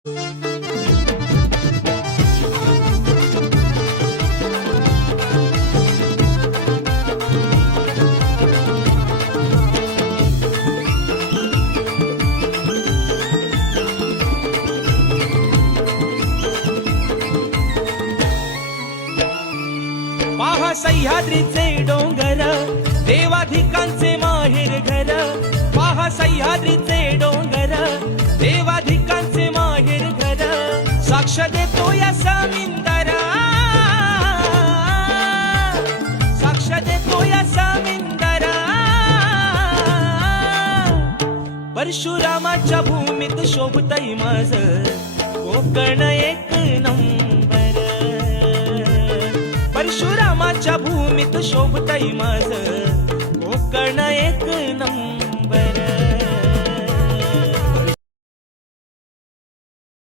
पहा सह्याद्रीचे डोंगर, देवाधिकांचे माहेर घर. पहा सह्याद्रीचे डोंगर, देवाधिकांचे माहेर घर. साक्ष देतो या समिंदर, साक्ष देतो या समिंदर. परशुरामाच्या भूमीत शोभतय माझ कोकण एक नंबर. परशुरामाच्या भूमीत शोभतय माझ कोकण एक नंबर.